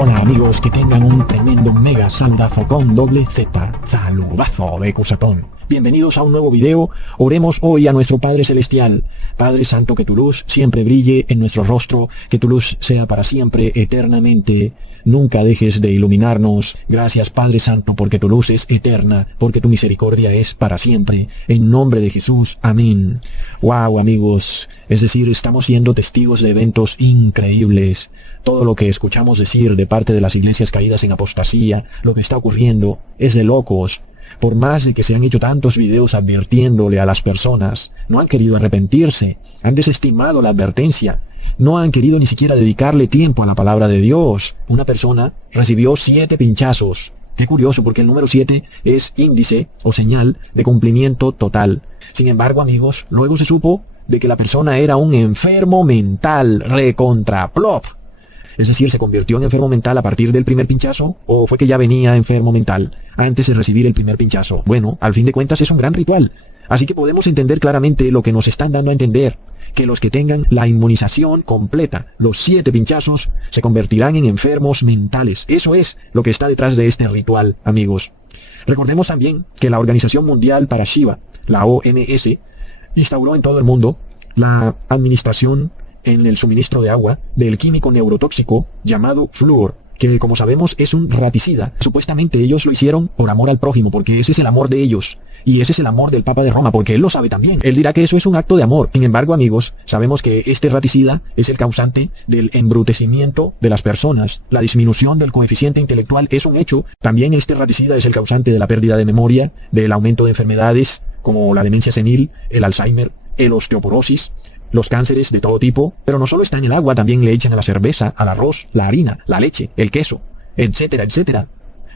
Hola amigos, que tengan un tremendo mega saludazo con doble Z, saludazo de Cusatón. Bienvenidos a un nuevo video. Oremos hoy a nuestro Padre Celestial. Padre Santo, que tu luz siempre brille en nuestro rostro, que tu luz sea para siempre, eternamente. Nunca dejes de iluminarnos. Gracias, Padre Santo, porque tu luz es eterna, porque tu misericordia es para siempre. En nombre de Jesús, amén. Wow, amigos, es decir, estamos siendo testigos de eventos increíbles. Todo lo que escuchamos decir de parte de las iglesias caídas en apostasía, lo que está ocurriendo, es de locos. Por más de que se han hecho tantos videos advirtiéndole a las personas, no han querido arrepentirse, han desestimado la advertencia, no han querido ni siquiera dedicarle tiempo a la palabra de Dios. Una persona recibió 7 pinchazos. Qué curioso, porque el número 7 es índice o señal de cumplimiento total. Sin embargo, amigos, luego se supo de que la persona era un enfermo mental recontraplop. Es decir, ¿se convirtió en enfermo mental a partir del primer pinchazo? ¿O fue que ya venía enfermo mental antes de recibir el primer pinchazo? Bueno, al fin de cuentas es un gran ritual. Así que podemos entender claramente lo que nos están dando a entender. Que los que tengan la inmunización completa, los 7 pinchazos, se convertirán en enfermos mentales. Eso es lo que está detrás de este ritual, amigos. Recordemos también que la Organización Mundial para Shiva, la OMS, instauró en todo el mundo la administración en el suministro de agua del químico neurotóxico llamado flúor, que como sabemos es un raticida. Supuestamente ellos lo hicieron por amor al prójimo, porque ese es el amor de ellos, y ese es el amor del Papa de Roma, porque él lo sabe también. Él dirá que eso es un acto de amor. Sin embargo, amigos, sabemos que este raticida es el causante del embrutecimiento de las personas. La disminución del coeficiente intelectual es un hecho. También este raticida es el causante de la pérdida de memoria, del aumento de enfermedades como la demencia senil, el Alzheimer, el osteoporosis, los cánceres de todo tipo. Pero no solo está en el agua, también le echan a la cerveza, al arroz, la harina, la leche, el queso, etcétera, etcétera.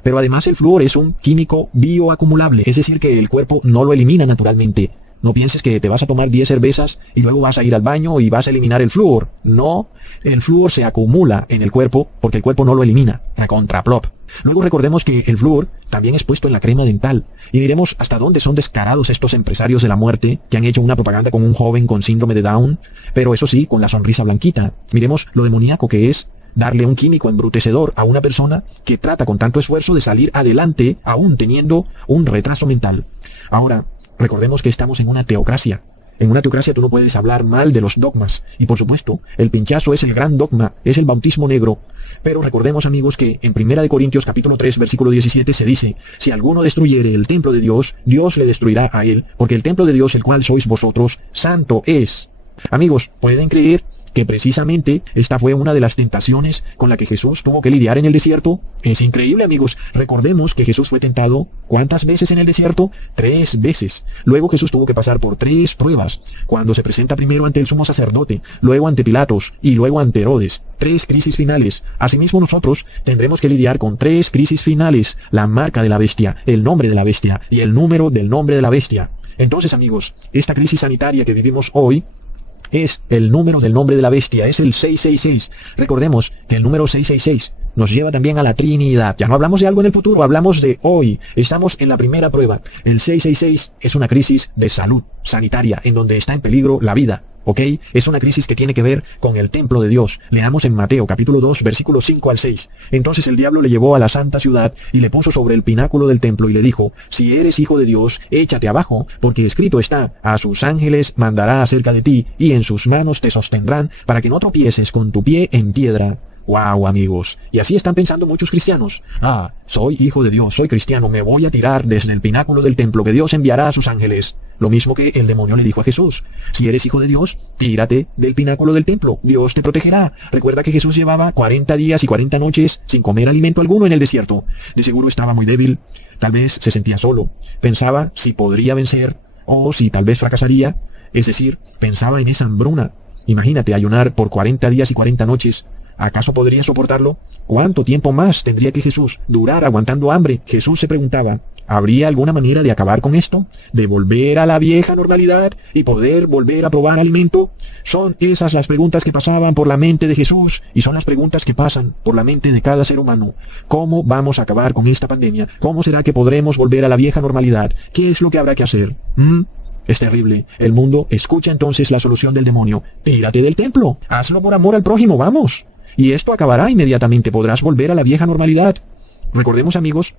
Pero además el flúor es un químico bioacumulable, es decir, que el cuerpo no lo elimina naturalmente. No pienses que te vas a tomar 10 cervezas y luego vas a ir al baño y vas a eliminar el flúor. No, el flúor se acumula en el cuerpo porque el cuerpo no lo elimina, a contraplop. Luego recordemos que el flúor también es puesto en la crema dental. Y miremos hasta dónde son descarados estos empresarios de la muerte que han hecho una propaganda con un joven con síndrome de Down, pero eso sí, con la sonrisa blanquita. Miremos lo demoníaco que es darle un químico embrutecedor a una persona que trata con tanto esfuerzo de salir adelante aún teniendo un retraso mental. Ahora, recordemos que estamos en una teocracia. En una teocracia tú no puedes hablar mal de los dogmas. Y por supuesto, el pinchazo es el gran dogma, es el bautismo negro. Pero recordemos, amigos, que en 1 Corintios capítulo 3, versículo 17 se dice: si alguno destruyere el templo de Dios, Dios le destruirá a él, porque el templo de Dios, el cual sois vosotros, santo es. Amigos, ¿pueden creer que precisamente esta fue una de las tentaciones con la que Jesús tuvo que lidiar en el desierto? Es increíble, amigos. Recordemos que Jesús fue tentado, ¿cuántas veces en el desierto? 3 veces. Luego Jesús tuvo que pasar por 3 pruebas. Cuando se presenta primero ante el sumo sacerdote, luego ante Pilatos y luego ante Herodes. 3 crisis finales. Asimismo nosotros tendremos que lidiar con 3 crisis finales. La marca de la bestia, el nombre de la bestia y el número del nombre de la bestia. Entonces, amigos, esta crisis sanitaria que vivimos hoy es el número del nombre de la bestia, es el 666. Recordemos que el número 666 nos lleva también a la Trinidad. Ya no hablamos de algo en el futuro, hablamos de hoy. Estamos en la primera prueba. El 666 es una crisis de salud sanitaria en donde está en peligro la vida. ¿Ok? Es una crisis que tiene que ver con el templo de Dios. Leamos en Mateo capítulo 2, versículos 5 al 6. Entonces el diablo le llevó a la santa ciudad y le puso sobre el pináculo del templo y le dijo: si eres hijo de Dios, échate abajo, porque escrito está: a sus ángeles mandará acerca de ti, y en sus manos te sostendrán, para que no tropieces con tu pie en piedra. Wow, amigos. Y así están pensando muchos cristianos. Ah, soy hijo de Dios, soy cristiano, me voy a tirar desde el pináculo del templo que Dios enviará a sus ángeles. Lo mismo que el demonio le dijo a Jesús: si eres hijo de Dios, tírate del pináculo del templo, Dios te protegerá. Recuerda que Jesús llevaba 40 días y 40 noches sin comer alimento alguno en el desierto. De seguro estaba muy débil, tal vez se sentía solo, pensaba si podría vencer o si tal vez fracasaría, es decir, pensaba en esa hambruna. Imagínate ayunar por 40 días y 40 noches. ¿Acaso podría soportarlo? ¿Cuánto tiempo más tendría que Jesús durar aguantando hambre? Jesús se preguntaba: ¿habría alguna manera de acabar con esto? ¿De volver a la vieja normalidad y poder volver a probar alimento? Son esas las preguntas que pasaban por la mente de Jesús y son las preguntas que pasan por la mente de cada ser humano. ¿Cómo vamos a acabar con esta pandemia? ¿Cómo será que podremos volver a la vieja normalidad? ¿Qué es lo que habrá que hacer? Es terrible. El mundo escucha entonces la solución del demonio: tírate del templo, hazlo por amor al prójimo, vamos. y esto acabará inmediatamente, podrás volver a la vieja normalidad. Recordemos, amigos,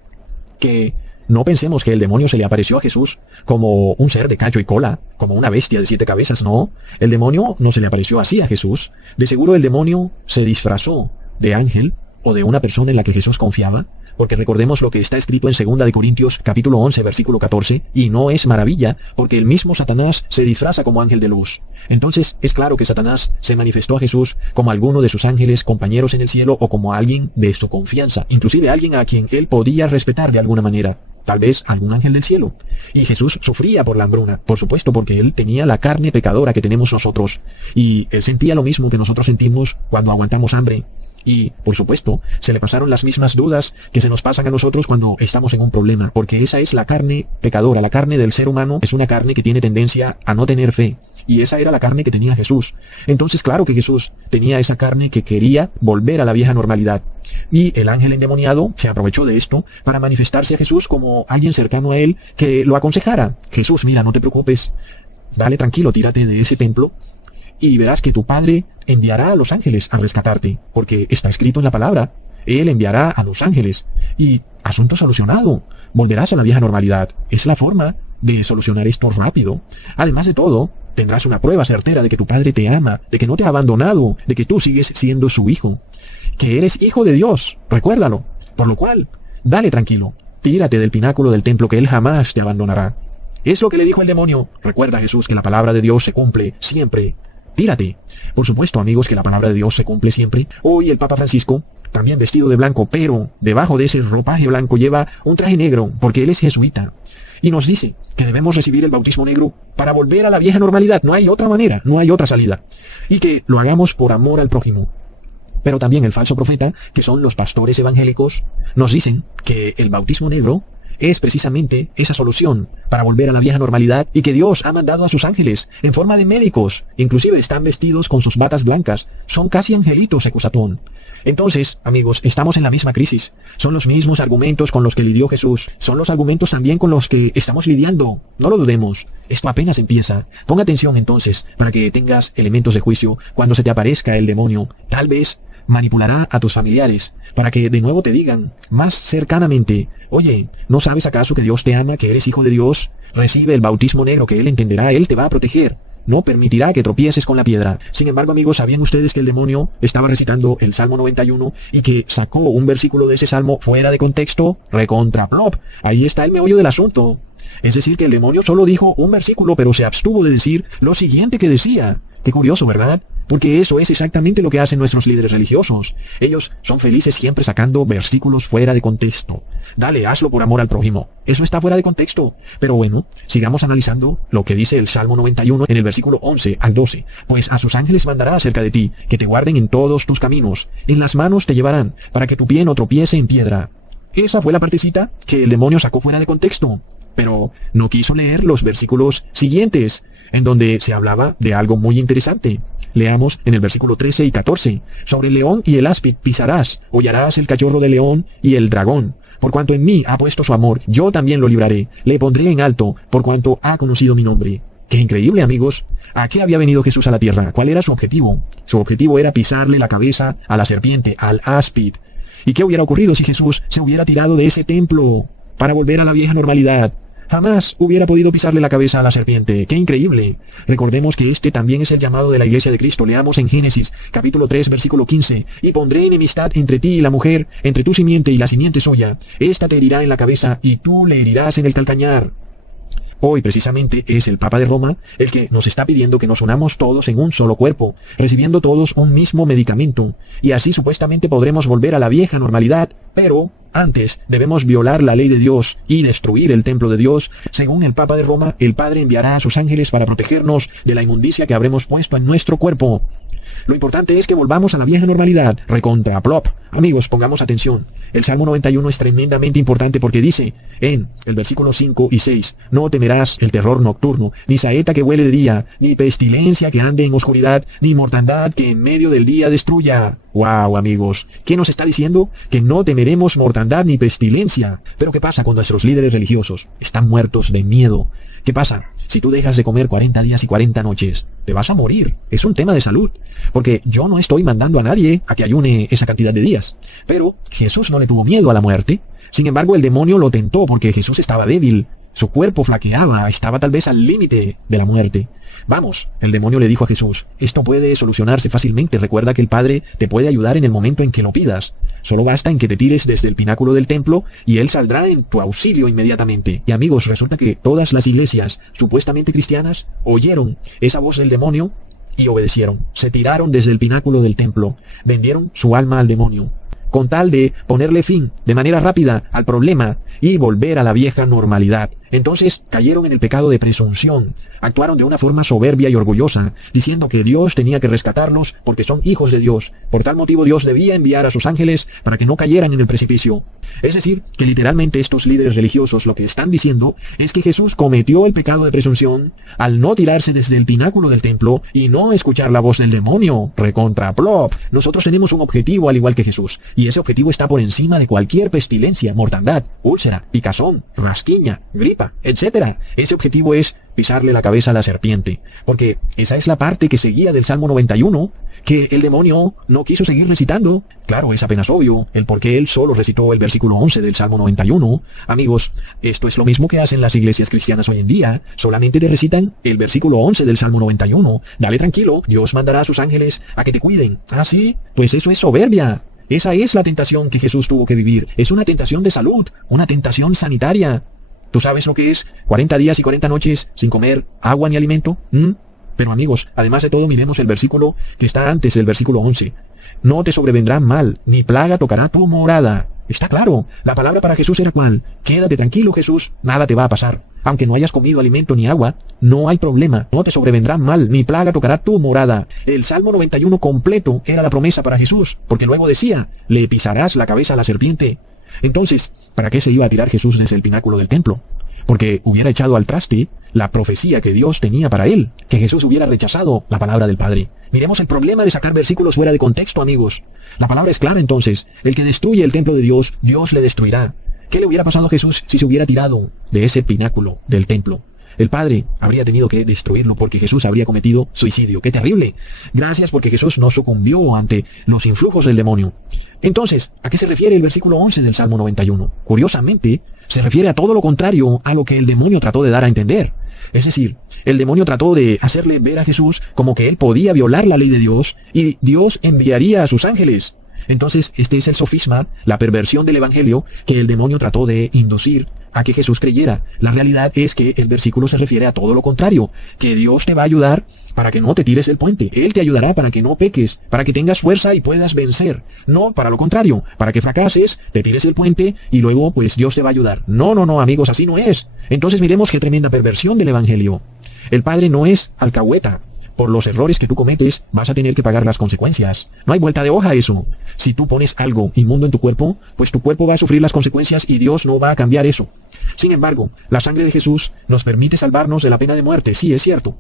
que no pensemos que el demonio se le apareció a Jesús como un ser de cacho y cola, como una bestia de 7 cabezas, no. El demonio no se le apareció así a Jesús. De seguro el demonio se disfrazó de ángel o de una persona en la que Jesús confiaba, porque recordemos lo que está escrito en 2 de Corintios capítulo 11 versículo 14, y no es maravilla, porque el mismo Satanás se disfraza como ángel de luz. Entonces es claro que Satanás se manifestó a Jesús como alguno de sus ángeles compañeros en el cielo o como alguien de su confianza, inclusive alguien a quien él podía respetar de alguna manera. Tal vez algún ángel del cielo. Y Jesús sufría por la hambruna, por supuesto, porque él tenía la carne pecadora que tenemos nosotros. Y él sentía lo mismo que nosotros sentimos cuando aguantamos hambre. Y, por supuesto, se le pasaron las mismas dudas que se nos pasan a nosotros cuando estamos en un problema, porque esa es la carne pecadora. La carne del ser humano es una carne que tiene tendencia a no tener fe. Y esa era la carne que tenía Jesús. Entonces, claro que Jesús tenía esa carne que quería volver a la vieja normalidad. Y el ángel endemoniado se aprovechó de esto para manifestarse a Jesús como alguien cercano a él que lo aconsejara. Jesús, mira, no te preocupes. Dale tranquilo, tírate de ese templo y verás que tu Padre enviará a los ángeles a rescatarte, porque está escrito en la palabra. Él enviará a los ángeles. Y asunto solucionado. Volverás a la vieja normalidad. Es la forma de solucionar esto rápido. Además de todo, tendrás una prueba certera de que tu Padre te ama, de que no te ha abandonado, de que tú sigues siendo su hijo, que eres hijo de Dios. Recuérdalo. Por lo cual, dale tranquilo. Tírate del pináculo del templo, que Él jamás te abandonará. Es lo que le dijo el demonio. Recuerda, Jesús, que la palabra de Dios se cumple siempre. Tírate. Por supuesto, amigos, que la palabra de Dios se cumple siempre. Hoy el Papa Francisco, también vestido de blanco, pero debajo de ese ropaje blanco lleva un traje negro, porque él es jesuita. Y nos dice que debemos recibir el bautismo negro para volver a la vieja normalidad. No hay otra manera, no hay otra salida. Y que lo hagamos por amor al prójimo. Pero también el falso profeta, que son los pastores evangélicos, nos dicen que el bautismo negro es precisamente esa solución para volver a la vieja normalidad y que Dios ha mandado a sus ángeles en forma de médicos. Inclusive están vestidos con sus batas blancas. Son casi angelitos, ecusatón. Entonces, amigos, estamos en la misma crisis. Son los mismos argumentos con los que lidió Jesús. Son los argumentos también con los que estamos lidiando. No lo dudemos. Esto apenas empieza. Pon atención entonces para que tengas elementos de juicio cuando se te aparezca el demonio. Tal vez manipulará a tus familiares para que de nuevo te digan más cercanamente: oye, ¿no sabes acaso que Dios te ama, que eres hijo de Dios? Recibe el bautismo negro, que Él entenderá, Él te va a proteger. No permitirá que tropieces con la piedra. Sin embargo, amigos, ¿sabían ustedes que el demonio estaba recitando el Salmo 91 y que sacó un versículo de ese salmo fuera de contexto? Recontraplop. Ahí está el meollo del asunto. Es decir, que el demonio solo dijo un versículo, pero se abstuvo de decir lo siguiente que decía. Qué curioso, ¿verdad? Porque eso es exactamente lo que hacen nuestros líderes religiosos. Ellos son felices siempre sacando versículos fuera de contexto. Dale, hazlo por amor al prójimo. Eso está fuera de contexto. Pero bueno, sigamos analizando lo que dice el Salmo 91 en el versículo 11 al 12. Pues a sus ángeles mandará acerca de ti, que te guarden en todos tus caminos. En las manos te llevarán, para que tu pie no tropiece en piedra. Esa fue la partecita que el demonio sacó fuera de contexto. Pero no quiso leer los versículos siguientes, en donde se hablaba de algo muy interesante. Leamos en el versículo 13 y 14. Sobre el león y el áspid pisarás, hollarás el cachorro del león y el dragón. Por cuanto en mí ha puesto su amor, yo también lo libraré. Le pondré en alto, por cuanto ha conocido mi nombre. ¡Qué increíble, amigos! ¿A qué había venido Jesús a la tierra? ¿Cuál era su objetivo? Su objetivo era pisarle la cabeza a la serpiente, al áspid. ¿Y qué hubiera ocurrido si Jesús se hubiera tirado de ese templo para volver a la vieja normalidad? Jamás hubiera podido pisarle la cabeza a la serpiente. ¡Qué increíble! Recordemos que este también es el llamado de la Iglesia de Cristo. Leamos en Génesis, capítulo 3, versículo 15. Y pondré enemistad entre ti y la mujer, entre tu simiente y la simiente suya. Esta te herirá en la cabeza y tú le herirás en el calcañar. Hoy precisamente es el Papa de Roma el que nos está pidiendo que nos unamos todos en un solo cuerpo, recibiendo todos un mismo medicamento, y así supuestamente podremos volver a la vieja normalidad, pero antes debemos violar la ley de Dios y destruir el templo de Dios. Según el Papa de Roma, el Padre enviará a sus ángeles para protegernos de la inmundicia que habremos puesto en nuestro cuerpo. Lo importante es que volvamos a la vieja normalidad, recontra plop. Amigos, pongamos atención. El Salmo 91 es tremendamente importante porque dice en el versículo 5 y 6, no temerás el terror nocturno, ni saeta que huele de día, ni pestilencia que ande en oscuridad, ni mortandad que en medio del día destruya. ¡Wow, amigos! ¿Qué nos está diciendo? Que no temeremos mortandad mortandad ni pestilencia. Pero ¿qué pasa cuando nuestros líderes religiosos están muertos de miedo? ¿Qué pasa? Si tú dejas de comer 40 días y 40 noches, te vas a morir. Es un tema de salud. Porque yo no estoy mandando a nadie a que ayune esa cantidad de días. Pero Jesús no le tuvo miedo a la muerte. Sin embargo, el demonio lo tentó porque Jesús estaba débil. Su cuerpo flaqueaba, estaba tal vez al límite de la muerte. Vamos, el demonio le dijo a Jesús, esto puede solucionarse fácilmente. Recuerda que el Padre te puede ayudar en el momento en que lo pidas. Solo basta en que te tires desde el pináculo del templo y Él saldrá en tu auxilio inmediatamente. Y amigos, resulta que todas las iglesias supuestamente cristianas oyeron esa voz del demonio y obedecieron. Se tiraron desde el pináculo del templo, vendieron su alma al demonio, con tal de ponerle fin de manera rápida al problema y volver a la vieja normalidad. Entonces cayeron en el pecado de presunción, actuaron de una forma soberbia y orgullosa, diciendo que Dios tenía que rescatarlos porque son hijos de Dios. Por tal motivo Dios debía enviar a sus ángeles para que no cayeran en el precipicio. Es decir, que literalmente estos líderes religiosos lo que están diciendo es que Jesús cometió el pecado de presunción al no tirarse desde el pináculo del templo y no escuchar la voz del demonio. Recontra plop. Nosotros tenemos un objetivo al igual que Jesús, y ese objetivo está por encima de cualquier pestilencia, mortandad, úlcera, picazón, rasquiña, gripa, etc. Ese objetivo es pisarle la cabeza a la serpiente, porque esa es la parte que seguía del Salmo 91, que el demonio no quiso seguir recitando. Claro, es apenas obvio el por qué él solo recitó el versículo 11 del Salmo 91. Amigos, esto es lo mismo que hacen las iglesias cristianas hoy en día, solamente te recitan el versículo 11 del Salmo 91. Dale tranquilo, Dios mandará a sus ángeles a que te cuiden. ¿Ah, sí? Pues eso es soberbia. Esa es la tentación que Jesús tuvo que vivir. Es una tentación de salud, una tentación sanitaria. ¿Tú sabes lo que es 40 días y 40 noches sin comer agua ni alimento? Pero amigos, además de todo, miremos el versículo que está antes del versículo 11. No te sobrevendrá mal, ni plaga tocará tu morada. Está claro, la palabra para Jesús era ¿cuál? Quédate tranquilo, Jesús, nada te va a pasar. Aunque no hayas comido alimento ni agua, no hay problema. No te sobrevendrá mal, ni plaga tocará tu morada. El Salmo 91 completo era la promesa para Jesús, porque luego decía, le pisarás la cabeza a la serpiente. Entonces, ¿para qué se iba a tirar Jesús desde el pináculo del templo? Porque hubiera echado al traste la profecía que Dios tenía para él, que Jesús hubiera rechazado la palabra del Padre. Miremos el problema de sacar versículos fuera de contexto, amigos. La palabra es clara entonces, el que destruye el templo de Dios, Dios le destruirá. ¿Qué le hubiera pasado a Jesús si se hubiera tirado de ese pináculo del templo? El Padre habría tenido que destruirlo porque Jesús habría cometido suicidio. ¡Qué terrible! Gracias porque Jesús no sucumbió ante los influjos del demonio. Entonces, ¿a qué se refiere el versículo 11 del Salmo 91? Curiosamente, se refiere a todo lo contrario a lo que el demonio trató de dar a entender. Es decir, el demonio trató de hacerle ver a Jesús como que él podía violar la ley de Dios y Dios enviaría a sus ángeles. Entonces, este es el sofisma, la perversión del evangelio que el demonio trató de inducir a que Jesús creyera. La realidad es que el versículo se refiere a todo lo contrario, que Dios te va a ayudar para que no te tires del puente. Él te ayudará para que no peques, para que tengas fuerza y puedas vencer. No para lo contrario, para que fracases, te tires del puente y luego pues Dios te va a ayudar. No, amigos, así no es. Entonces miremos qué tremenda perversión del evangelio. El Padre no es alcahueta. Por los errores que tú cometes, vas a tener que pagar las consecuencias. No hay vuelta de hoja a eso. Si tú pones algo inmundo en tu cuerpo, pues tu cuerpo va a sufrir las consecuencias y Dios no va a cambiar eso. Sin embargo, la sangre de Jesús nos permite salvarnos de la pena de muerte. Sí, es cierto.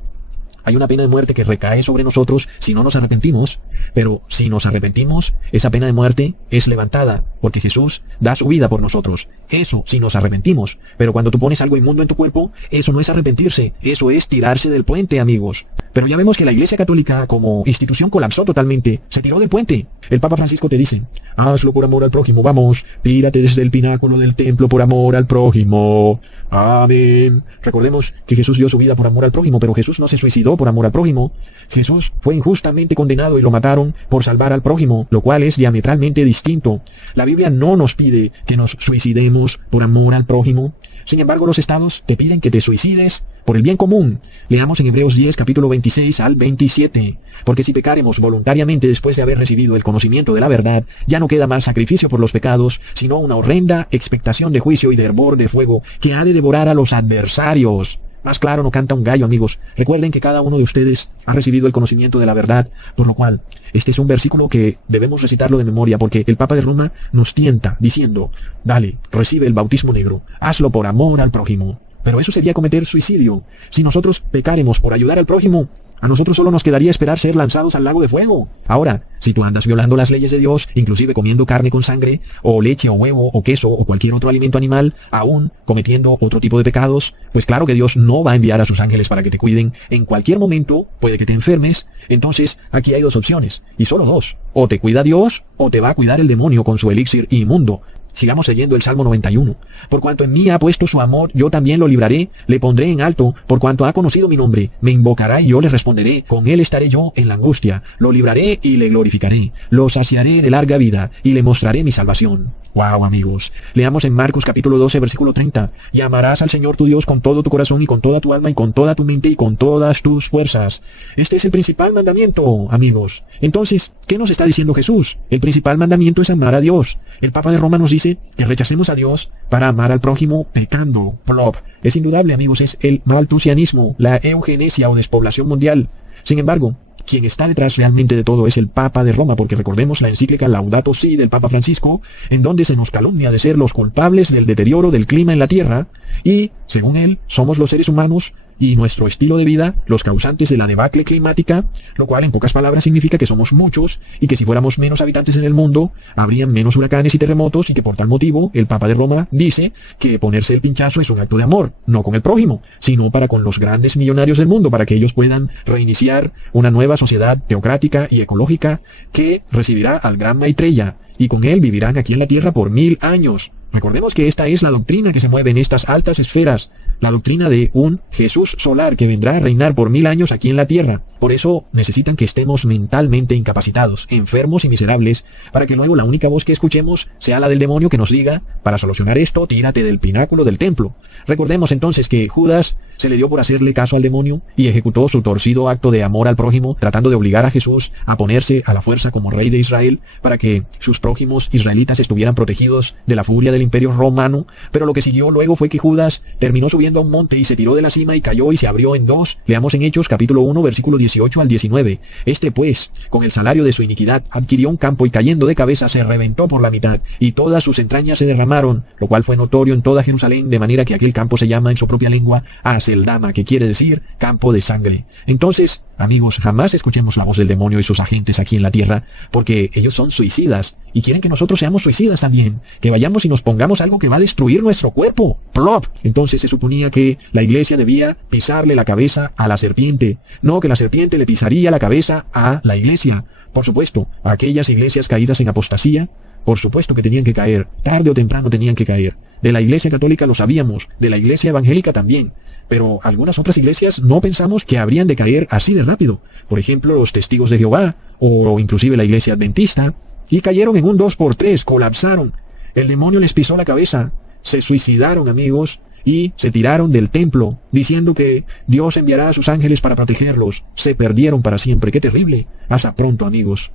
Hay una pena de muerte que recae sobre nosotros si no nos arrepentimos, pero si nos arrepentimos, esa pena de muerte es levantada, porque Jesús da su vida por nosotros. Eso si nos arrepentimos. Pero cuando tú pones algo inmundo en tu cuerpo, eso no es arrepentirse, eso es tirarse del puente, amigos. Pero ya vemos que la Iglesia Católica como institución colapsó totalmente, se tiró del puente. El Papa Francisco te dice, hazlo por amor al prójimo, vamos, tírate desde el pináculo del templo por amor al prójimo. Amén. Recordemos que Jesús dio su vida por amor al prójimo, pero Jesús no se suicidó por amor al prójimo. Jesús fue injustamente condenado y lo mataron por salvar al prójimo, lo cual es diametralmente distinto. La Biblia no nos pide que nos suicidemos por amor al prójimo. Sin embargo, los estados te piden que te suicides por el bien común. Leamos en Hebreos 10, capítulo 26 al 27. Porque si pecaremos voluntariamente después de haber recibido el conocimiento de la verdad, ya no queda más sacrificio por los pecados, sino una horrenda expectación de juicio y de hervor de fuego que ha de devorar a los adversarios. Más claro no canta un gallo, amigos. Recuerden que cada uno de ustedes ha recibido el conocimiento de la verdad, por lo cual este es un versículo que debemos recitarlo de memoria, porque el Papa de Roma nos tienta diciendo, dale, recibe el bautismo negro, hazlo por amor al prójimo. Pero eso sería cometer suicidio. Si nosotros pecaremos por ayudar al prójimo, A nosotros solo nos quedaría esperar ser lanzados al lago de fuego. Ahora, si tú andas violando las leyes de Dios, inclusive comiendo carne con sangre, o leche, o huevo, o queso, o cualquier otro alimento animal, aún cometiendo otro tipo de pecados, pues claro que Dios no va a enviar a sus ángeles para que te cuiden. En cualquier momento puede que te enfermes. Entonces, aquí hay dos opciones, y solo dos. O te cuida Dios, o te va a cuidar el demonio con su elixir inmundo. Sigamos leyendo el Salmo 91. Por cuanto en mí ha puesto su amor, yo también lo libraré, le pondré en alto, por cuanto ha conocido mi nombre, me invocará y yo le responderé, con él estaré yo en la angustia, lo libraré y le glorificaré, lo saciaré de larga vida y le mostraré mi salvación. Wow, amigos. Leamos en Marcos capítulo 12, versículo 30. Y amarás al Señor tu Dios con todo tu corazón y con toda tu alma y con toda tu mente y con todas tus fuerzas. Este es el principal mandamiento, amigos. Entonces, ¿qué nos está diciendo Jesús? El principal mandamiento es amar a Dios. El Papa de Roma nos dice que rechacemos a Dios para amar al prójimo pecando. Plop. Es indudable, amigos, es el maltusianismo, la eugenesia o despoblación mundial. Sin embargo, quien está detrás realmente de todo es el Papa de Roma, porque recordemos la encíclica Laudato Si del Papa Francisco, en donde se nos calumnia de ser los culpables del deterioro del clima en la Tierra, y, según él, somos los seres humanos y nuestro estilo de vida los causantes de la debacle climática, lo cual en pocas palabras significa que somos muchos y que si fuéramos menos habitantes en el mundo, habrían menos huracanes y terremotos y que por tal motivo el Papa de Roma dice que ponerse el pinchazo es un acto de amor, no con el prójimo, sino para con los grandes millonarios del mundo, para que ellos puedan reiniciar una nueva sociedad teocrática y ecológica que recibirá al gran Maitreya y con él vivirán aquí en la Tierra por 1000 años. Recordemos que esta es la doctrina que se mueve en estas altas esferas, la doctrina de un Jesús solar que vendrá a reinar por 1000 años aquí en la Tierra. Por eso necesitan que estemos mentalmente incapacitados, enfermos y miserables, para que luego la única voz que escuchemos sea la del demonio que nos diga, para solucionar esto, tírate del pináculo del templo. Recordemos entonces que Judas se le dio por hacerle caso al demonio y ejecutó su torcido acto de amor al prójimo, tratando de obligar a Jesús a ponerse a la fuerza como rey de Israel para que sus prójimos israelitas estuvieran protegidos de la furia del imperio romano. Pero lo que siguió luego fue que Judas terminó subiendo a un monte y se tiró de la cima y cayó y se abrió en dos. Leamos en Hechos capítulo 1 versículo 18 al 19. Este pues, con el salario de su iniquidad, adquirió un campo y cayendo de cabeza se reventó por la mitad y todas sus entrañas se derramaron, lo cual fue notorio en toda Jerusalén, de manera que aquel campo se llama en su propia lengua Aceldama, que quiere decir campo de sangre. Entonces, amigos, jamás escuchemos la voz del demonio y sus agentes aquí en la tierra, porque ellos son suicidas y quieren que nosotros seamos suicidas también, que vayamos y nos pongamos algo que va a destruir nuestro cuerpo. ¡Plop! Entonces se suponía que la iglesia debía pisarle la cabeza a la serpiente, no que la serpiente le pisaría la cabeza a la iglesia. Por supuesto, aquellas iglesias caídas en apostasía, por supuesto que tenían que caer, tarde o temprano tenían que caer. De la iglesia católica lo sabíamos, de la iglesia evangélica también, pero algunas otras iglesias no pensamos que habrían de caer así de rápido. Por ejemplo, los Testigos de Jehová, o inclusive la iglesia adventista, y cayeron en un 2x3, colapsaron. El demonio les pisó la cabeza, se suicidaron, amigos, y se tiraron del templo, diciendo que Dios enviará a sus ángeles para protegerlos. Se perdieron para siempre. ¡Qué terrible! Hasta pronto, amigos.